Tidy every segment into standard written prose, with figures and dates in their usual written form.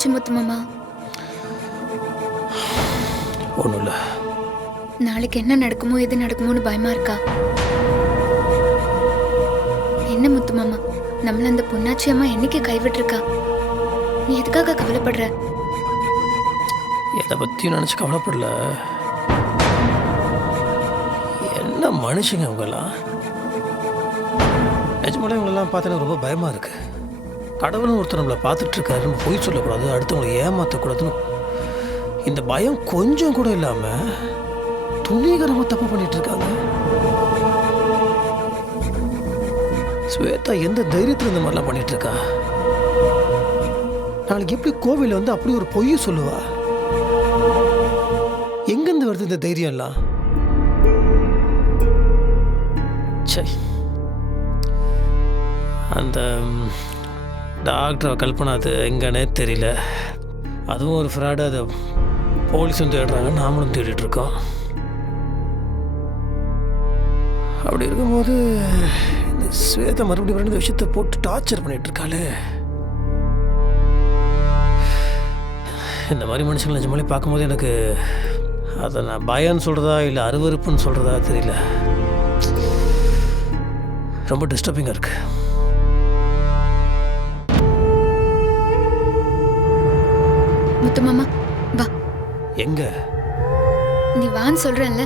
என்னாச்சு முத்து மாமா? ஒன்றும் இல்லை. நாளைக்கு என்ன நடக்குமோ எது நடக்குமோன்னு பயமா இருக்கா? என்ன முத்து மாமா, நம்மள அந்த பொன்னாச்சி அம்மா என்னைக்கு கைவிட்டிருக்கா? நீ எதுக்காக கவலைப்படுற? எதை பற்றியும் நினச்சி கவலைப்படல. என்ன மனுஷங்க அவங்கெல்லாம். நிஜமாலே இவங்களெல்லாம் பார்த்தா ரொம்ப பயமாக இருக்கு. கடவுளும் ஒருத்தர் நம்மளை பார்த்துட்ருக்காரு, நம்ம பொய் சொல்லக்கூடாது, அடுத்தவங்களை ஏமாற்றக்கூடாதுன்னு இந்த பயம் கொஞ்சம் கூட இல்லாமல் துணிகரமாக தப்பு பண்ணிட்டு இருக்காங்க. ஸ்வேதா எந்த தைரியத்தில் இந்த மாதிரிலாம் பண்ணிட்டு இருக்கா? நாளைக்கு எப்படி கோவிலில் வந்து அப்படி ஒரு பொய் சொல்லுவா? எங்கேருந்து வருது இந்த தைரியம் எல்லாம்? சரி, அந்த டாக்டர் கல்பனா அது எங்கன்னே தெரியல. அதுவும் ஒரு ஃப்ராடு. அதை போலீஸும் தேடுறாங்க, நாமளும் தேடிட்டு இருக்கோம். அப்படி இருக்கும்போது இந்த ஸ்வேதா மறுபடியும் இந்த விஷயத்தை போட்டு டார்ச்சர் பண்ணிட்டு இருக்காளே. இந்த மாதிரி மனுஷங்களை நிஜமாலே பார்க்கும்போது எனக்கு அதை நான் பயம்னு சொல்கிறதா இல்லை அருவருப்புன்னு சொல்கிறதா தெரியல. ரொம்ப டிஸ்டர்பிங்காக இருக்கு. முத்து மாமா வா. எங்க? நீ வான்னு சொல்றேன்ல.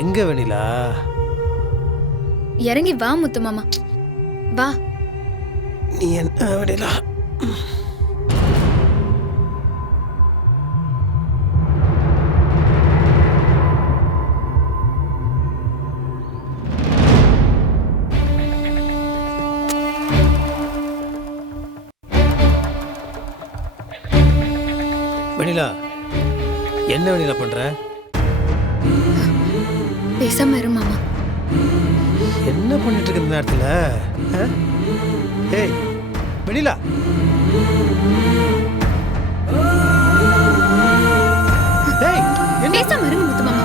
எங்க வெண்ணிலா? இறங்கி வா முத்து மாமா, வா. நீ என்ன வெண்ணிலா? வெண்ணிலா, என்ன வெண்ணிலா பண்ற? பேசாம இரு மாமா. என்ன பண்ணிட்டு இருக்க இந்த நேரத்துல? ஏய் வெண்ணிலா, பேசாம இருங்க முத்து மாமா.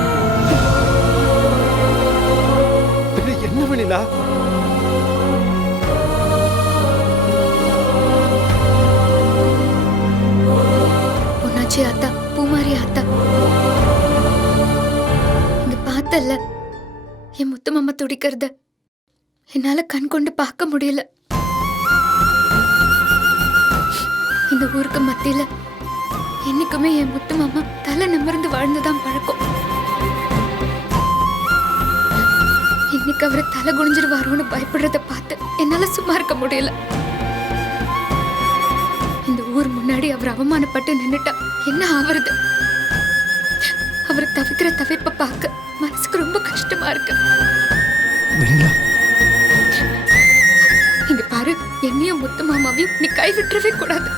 என்ன வெண்ணிலா? பொன்னாச்சி அத்தா, பூமாரி அத்தா, இங்க பார்த்தல்ல என் முத்து மாமா துடிக்கிறத என்னால கண் கொண்டு பார்க்க முடியல. இந்த ஊருக்கு மத்தியில என்னைக்குமே என் முத்து மாமா தலை நிமிர்ந்து வாழ்ந்துதான் பழக்கம். இன்னைக்கு அவரை தலை குனிஞ்சிருவாரோன்னு பயப்படுறத பார்த்து என்னால சும்மா இருக்க முடியல. இந்த ஊர் முன்னாடி அவர் அவமானப்பட்டு நின்னுட்டா என்ன ஆவறது? அவரை தவிக்கிற தவிப்ப பார்க்க மனசுக்கு ரொம்ப கஷ்டமா இருக்கு. இங்க பாரு, என்னையும் முத்து மாமாவையும் நீ கைவிட்டுறவே கூடாது.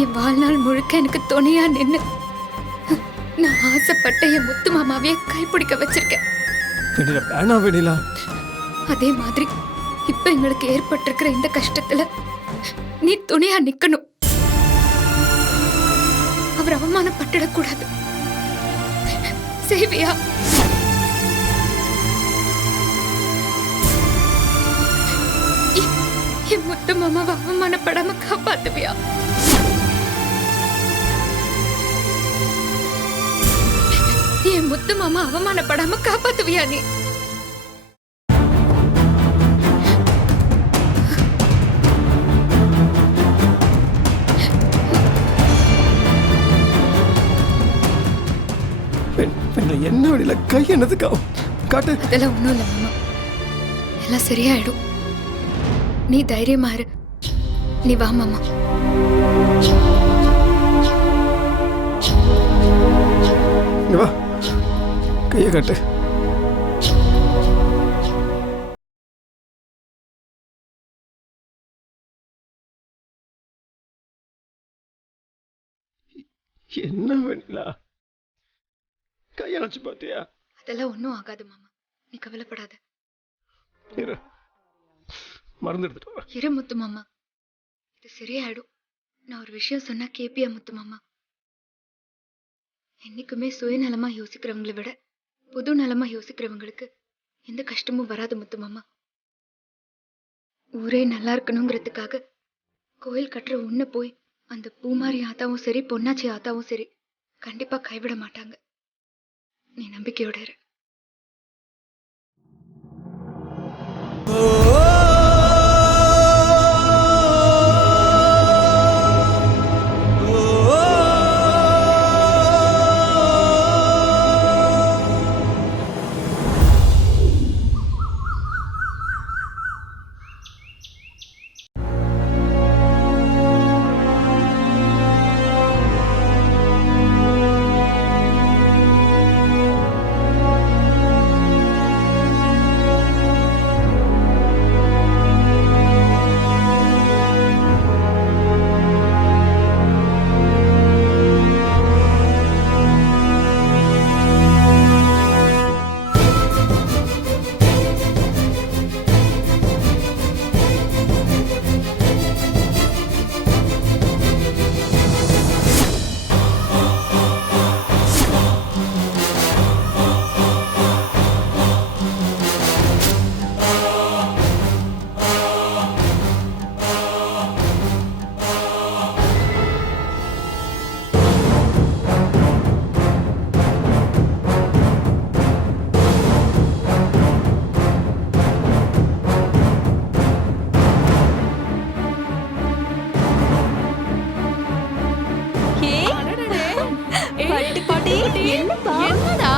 என் வாழ்நாள் முழுக்க எனக்கு துணையா நின்னு நான் ஆசைப்பட்ட என் முத்து மாமாவையே கைப்பிடிக்க வச்சிருக்கேன். அதே மாதிரி இப்ப எங்களுக்கு ஏற்பட்டிருக்கிற இந்த கஷ்டத்துல நீ துணையா நிக்கணும். அவர் அவமானப்பட்டுடக்கூடாது. செய்வியா? என் முத்து மாமாவை அவமானப்படாம காப்பாத்துவியா? என் முத்து மாமா அவமானப்படாம காப்பாத்துவியா நீ? என்ன வழியில கை என்னதுக்கா காட்டு? அதெல்லாம் ஒண்ணும் இல்ல மாமா, எல்லாம் சரியாயிடும். நீ தைரியமா இரு. நீ வா மாமா. வா, கையை காட்டு. என்ன வெண்ணிலா, கையணைச்சு பாத்தியா? அதெல்லாம் ஒண்ணும் ஆகாது மாமா, நீ கவலைப்படாத. மருந்து எடுத்துட்டு வா. இரு முத்து மாமா, இது சரியாயிடும். நான் ஒரு விஷயம் சொன்னா கேப்பியா முத்து மாமா? என்னைக்குமே சுயநலமா யோசிக்கிறவங்களை விட பொது நலமா யோசிக்கிறவங்களுக்கு எந்த கஷ்டமும் வராது முத்து மாமா. ஊரே நல்லா இருக்கணுங்கிறதுக்காக கோயில் கட்டுற உன்னை போய் அந்த பூமாரி ஆத்தாவும் சரி பொன்னாச்சி ஆத்தாவும் சரி கண்டிப்பா கைவிட மாட்டாங்க. நீ நம்பிக்கையோட இரு. என்னடா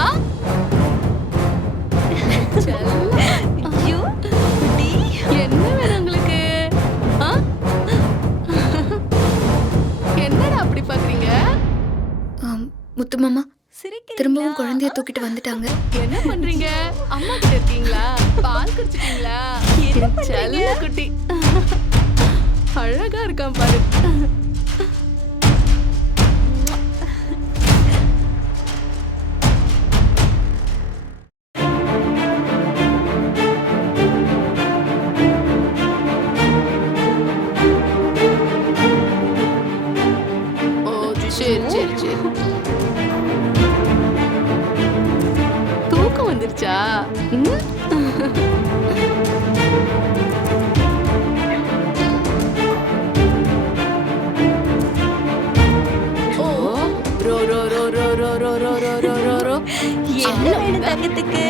ஐயோ குட்டி என்ன வேணும் உங்களுக்கு? என்னடா அப்படி பாக்குறீங்க? முத்து மாமா திரும்பவும் குழந்தைய தூக்கிட்டு வந்துட்டாங்க. என்ன பண்றீங்க? அம்மா கிட்ட இருக்கீங்களா? பால் குடிச்சிட்டீங்களா? செல்ல குட்டி அழகா இருக்கான் பாரு. சரி சரி சரி. தூக்கம் வந்துருச்சா? ஓ ரோ ரோ ரோ ரோ ரோ ரோ ரோ ரோ ரோ ரோ ரோ. என்ன வேணும் தங்கத்துக்கு?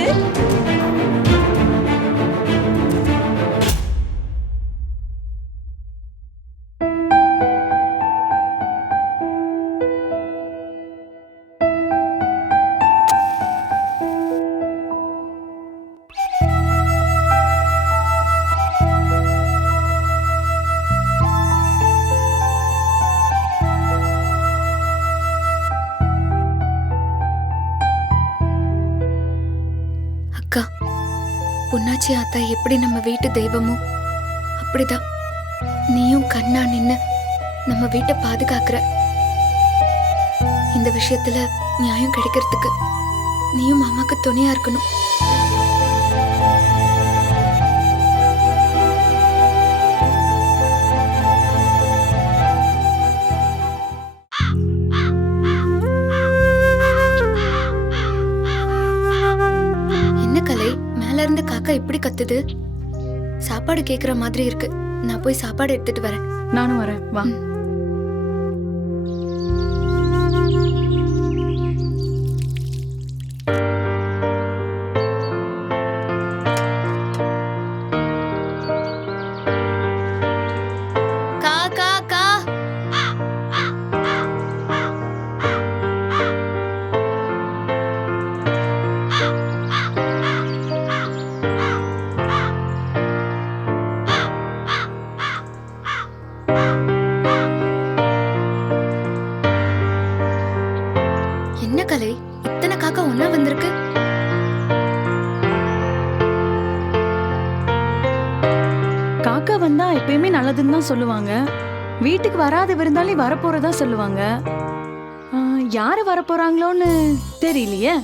அக்கா, பொன்னாச்சி ஆத்தா எப்படி நம்ம வீட்டு தெய்வமோ அப்படிதான் நீயும் கண்ணா நின்னு நம்ம வீட்டை பாதுகாக்கிற. இந்த விஷயத்துல நியாயம் கிடைக்கிறதுக்கு நீயும் மாமாக்கு துணையா இருக்கணும். இருந்து காக்கா இப்படி கத்துது. சாப்பாடு கேக்குற மாதிரி இருக்கு. நான் போய் சாப்பாடு எடுத்துட்டு வரேன். நானும் வரேன், வா. என்ன கலை, இத்தனை காக்கா ஒன்னா வந்திருக்கு? காக்கா வந்தா எப்பயுமே நல்லதுன்னு தான் சொல்லுவாங்க. வீட்டுக்கு வராத விருந்தாளி வரப்போறதா சொல்லுவாங்க. யாரு வரப்போறாங்களோன்னு தெரியலையே.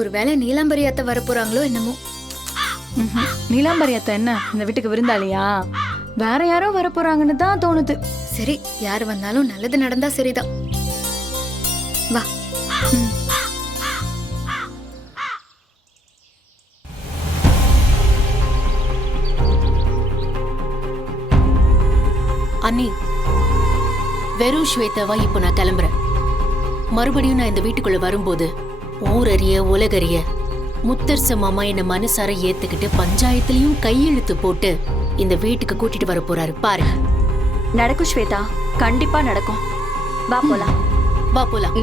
ஒருவேளை நீலாம்பரி அத்தை வரப்போறாங்களோ என்னமோ. நீலாம்பரி அத்தை என்ன இந்த வீட்டுக்கு விருந்தாளியா? வேற யாரோ வரப்போறாங்கன்னு தான் தோணுது. சரி, யாரு வந்தாலும் நல்லது நடந்தா சரிதான். வா. அண்ணி, வெறும் ஸ்வேதாவா இப்போ நான் கிளம்புறேன். மறுபடியும் நான் இந்த வீட்டுக்குள்ள வரும்போது ஊரறிய உலகறிய முத்தரச மாமா என்ன மனசார ஏத்துக்கிட்டு பஞ்சாயத்துலயும் கையெழுத்து போட்டு இந்த வீட்டுக்கு கூட்டிட்டு வர போறாரு பாரு. நடக்கும் ஸ்வேதா, கண்டிப்பா நடக்கும். வா போலாம். வா போலாம்.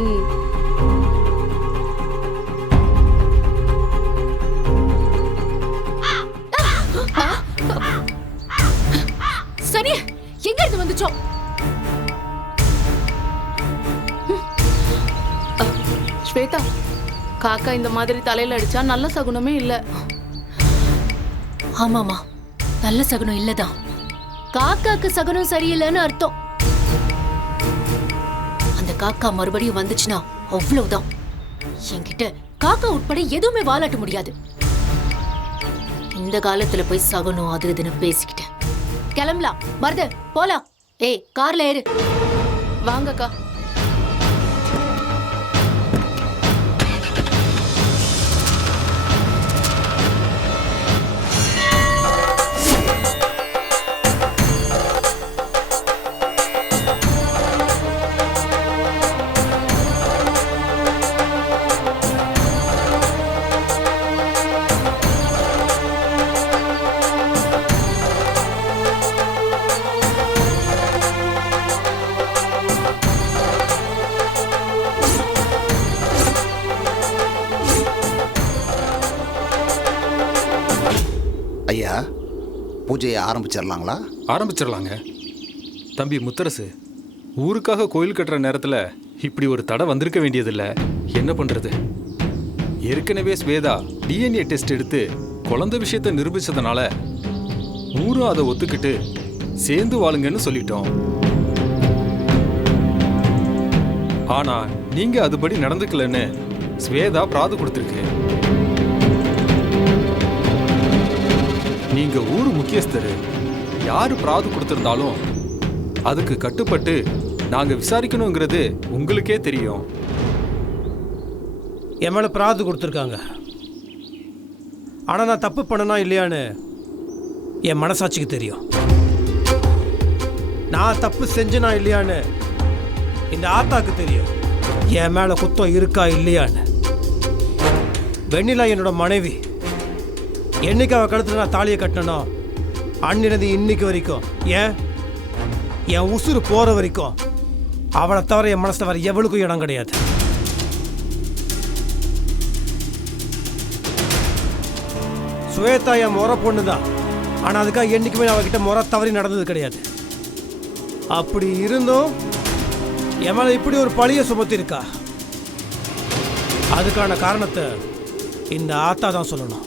சரி, எங்க இருந்து வந்துச்சோம்? ஸ்வேதா, காக்கா இந்த மாதிரி தலையில அடிச்சா நல்ல சகுனமே இல்ல. ஆமாமா, நல்ல சகுனம் இல்லதான். காக்காக்கு சகுனம் சரியில்லைன்னு அர்த்தம். அந்த காக்கா மறுபடியும் வந்துச்சுன்னா அவ்வளவுதான். என்கிட்ட காக்கா உட்பட எதுவுமே வாலாட்ட முடியாது. இந்த காலத்துல போய் சகுனம் அது இதுன்னு பேசிக்கிட்டேன். கிளம்பலாம், மருது போலாம். ஏய், கார்ல ஏறு. வாங்கக்கா. ஐயா, பூஜையை ஆரம்பிச்சிடலாங்களா? ஆரம்பிச்சிடலாங்க. தம்பி முத்தரசு, ஊருக்காக கோயில் கட்டுற நேரத்தில் இப்படி ஒரு தடை வந்திருக்க வேண்டியதில்லை. என்ன பண்ணுறது? ஏற்கனவே ஸ்வேதா டிஎன்ஏ டெஸ்ட் எடுத்து குழந்தை விஷயத்தை நிரூபிச்சதுனால ஊரும் அதை ஒத்துக்கிட்டு சேர்ந்து வாழுங்கன்னு சொல்லிட்டோம். ஆனா நீங்க அதுபடி நடந்துக்கலன்னு ஸ்வேதா பிராது கொடுத்துருக்கு. நீங்க ஊரு முக்கியஸ்தரு, யாரு பிராது கொடுத்திருந்தாலும் அதுக்கு கட்டுப்பட்டு நாங்க விசாரிக்கணுங்கிறது உங்களுக்கே தெரியும். என் மேலே பிராது கொடுத்துருக்காங்க. ஆனால் நான் தப்பு பண்ணனா இல்லையான்னு என் மனசாட்சிக்கு தெரியும். நான் தப்பு செஞ்சனா இல்லையான்னு இந்த ஆத்தாக்கு தெரியும். என் மேலே குத்தம் இருக்கா இல்லையான்னு. வெண்ணிலா என்னோட மனைவி. என்னைக்கு அவள் கழுத்துல நான் தாலியை கட்டினோ அன்னிலிருந்து இன்னைக்கு வரைக்கும், ஏன் என் உசுறு போகிற வரைக்கும் அவளை தவிர என் மனசில் வர எவளுக்கும் இடம் கிடையாது. ஸ்வேதா என் முறை பொண்ணு தான். ஆனால் அதுக்காக என்றைக்குமே அவகிட்ட முறை தவறி நடந்தது கிடையாது. அப்படி இருந்தும் என் மேலே இப்படி ஒரு பழியை சுமத்தி இருக்கா. அதுக்கான காரணத்தை இந்த ஆத்தா தான் சொல்லணும்.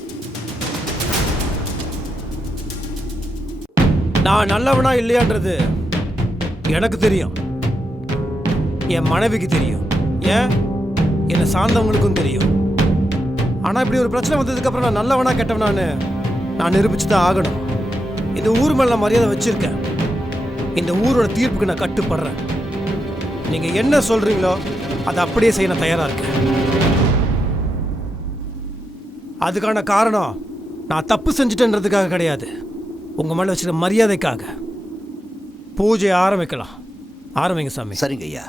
நான் நல்லவனா இல்லையான்றது எனக்கு தெரியும், என் மனைவிக்கு தெரியும், ஏன் என்னை சார்ந்தவங்களுக்கும் தெரியும். ஆனால் இப்படி ஒரு பிரச்சனை வந்ததுக்கப்புறம் நான் நல்லவனா கெட்டவனான்னு நான் நிரூபிச்சு தான் ஆகணும். இந்த ஊர் மேலே நான் மரியாதை வச்சுருக்கேன். இந்த ஊரோட தீர்ப்புக்கு நான் கட்டுப்படுறேன். நீங்கள் என்ன சொல்கிறீங்களோ அதை அப்படியே செய்ய நான் தயாராக இருக்கேன். அதுக்கான காரணம் நான் தப்பு செஞ்சுட்டேன்றதுக்காக கிடையாது, உங்கள் மேலே வச்சுருக்க மரியாதைக்காக. பூஜை ஆரம்பிக்கலாம். ஆரம்பிங்க சாமி. சரிங்க ஐயா.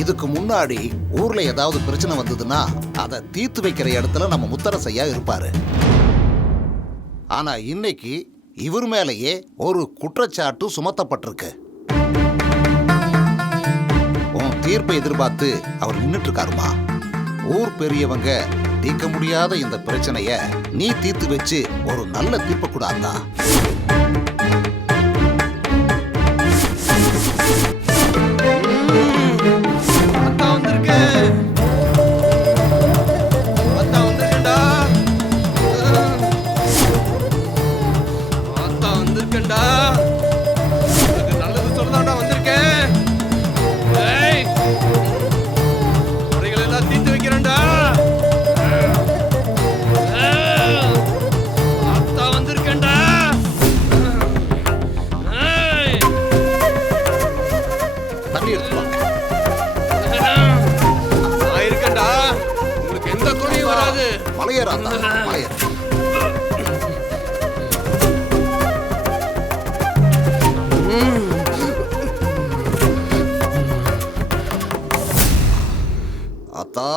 இதுக்கு முன்னாடி ஊர்ல ஏதாவது பிரச்சனை வந்ததுன்னா அதை தீர்த்து வைக்கிற இடத்துல நம்ம முத்தரசையா இருப்பாரு. ஆனா இன்னைக்கு இவர் மேலேயே ஒரு குற்றச்சாட்டு சுமத்தப்பட்டிருக்கு. உன் தீர்ப்பை எதிர்பார்த்து அவர் நின்றுட்டு இருக்காருமா. ஊர் பெரியவங்க தீர்க்க முடியாத இந்த பிரச்சனைய நீ தீர்த்து வச்சு ஒரு நல்ல தீர்ப்பு கூட அத்தா. தண்ணி எடுத்துவாங்க. மலையேற அத்தா, மலையேற. அத்தா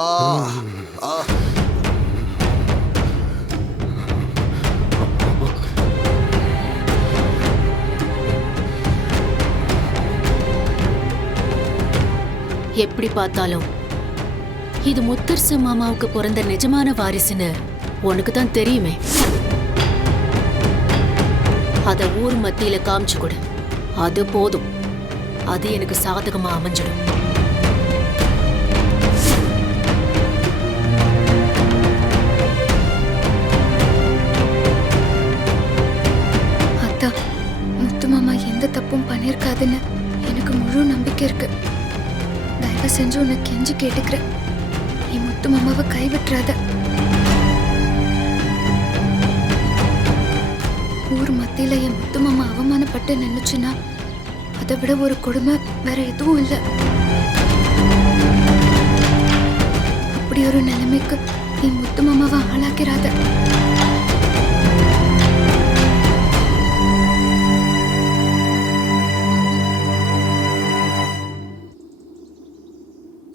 எப்படி பார்த்தாலும் இது முத்தரசு மாமாவுக்கு பிறந்த நிஜமான வாரிசுன்னு உனக்கு தான் தெரியுமே. அத ஊர் மத்தியில காமிச்சு கொடு, அது போதும். அது எனக்கு சாதகமா அமைஞ்சிடும். அத்தா, முத்து மாமா எந்த தப்பும் பண்ணிருக்காதுன்னு எனக்கு முழு நம்பிக்கை இருக்கு. தயவு செஞ்சு உன்னை கெஞ்சி கேட்டுக்கிறேன், என் முத்து மாமாவை கைவிட்டுறாத. ஊர் மத்தியில என் முத்து மாமா அவமானப்பட்டு நின்னுச்சுன்னா அதை விட ஒரு கொடுமை வேற எதுவும் இல்லை. அப்படி ஒரு நிலைமைக்கு என் முத்து மாமாவை ஆளாக்கிறாத.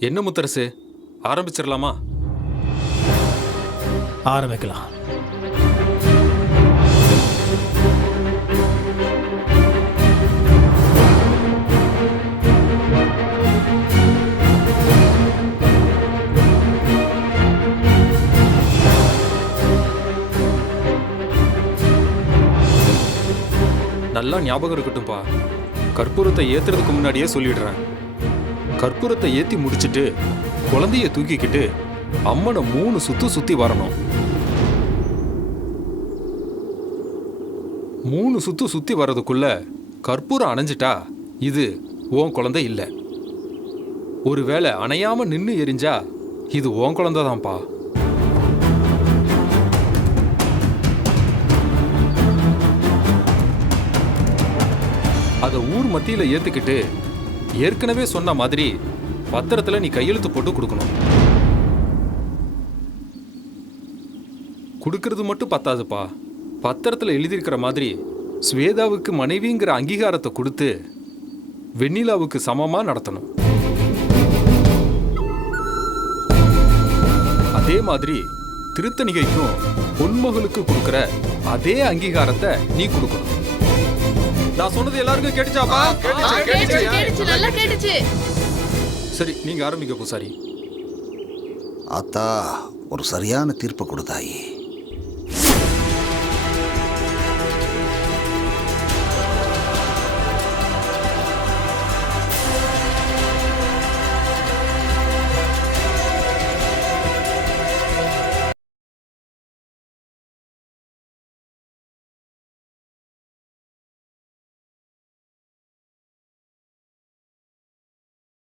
என்ன முத்தரசு, ஆரம்பிச்சிடலாமா? ஆரம்பிக்கலாம். நல்லா ஞாபகம் இருக்கட்டும்பா. கற்பூரத்தை ஏத்துறதுக்கு முன்னாடியே சொல்லிடுறேன். கற்பூரத்தை ஏத்தி முடிச்சிட்டு குழந்தைய தூக்கிக்கிட்டு அம்மனை 3 சுத்து சுத்தி வரணும். 3 சுத்து சுத்தி வர்றதுக்குள்ள கற்பூரம் அணைஞ்சிட்டா இது உன் குழந்தை இல்லை. ஒருவேளை அணையாம நின்னு எரிஞ்சா இது உன் குழந்தை தான்ப்பா. அதை ஊர் மத்தியில ஏத்துக்கிட்டு ஏற்கனவே சொன்ன மாதிரி பத்திரத்துல நீ கையெழுத்து போட்டு கொடுக்கணும். கொடுக்கறது மட்டும் பத்தாதுப்பா. பத்திரத்துல எழுதியிருக்கிற மாதிரி ஸ்வேதாவுக்கு மனைவிங்கிற அங்கீகாரத்தை கொடுத்து வெண்ணிலாவுக்கு சமமா நடத்தணும். அதே மாதிரி திருத்தணிகைக்கும் பொன்மகளுக்கு கொடுக்கிற அதே அங்கீகாரத்தை நீ கொடுக்கணும். நான் சொன்னது எல்லாருக்கும் கேட்டுச்சாப்பா? நல்லா கேட்டுச்சு. சரி, நீங்க ஆரம்பிக்க பூசாரி. அத்தா, ஒரு சரியான தீர்ப்பு கொடுத்தாயே.